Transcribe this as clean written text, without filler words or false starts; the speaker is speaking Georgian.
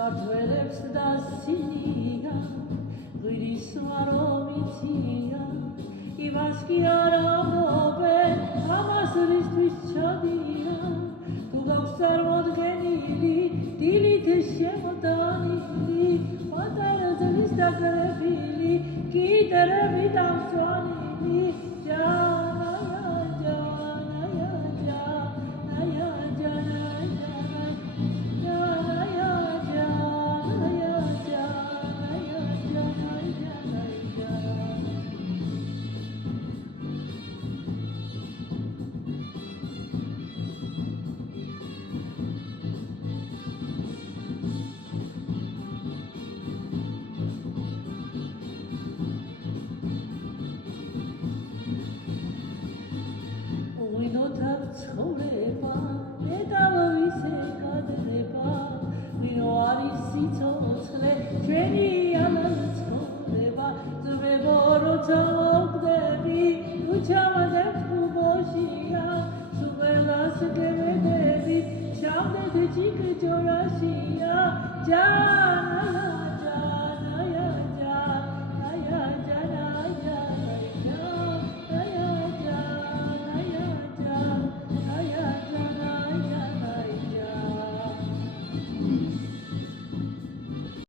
ქართველებს და სინიგა ღვირის ვარომიცია იმას კი არ ამობენ ამას რისთვის ჩადია თუ გაქვს წარმოდგენილი დილით შემოტანილი პატარა ძნის დაგრებილი კიდრები დამწვანილი ღვინოთა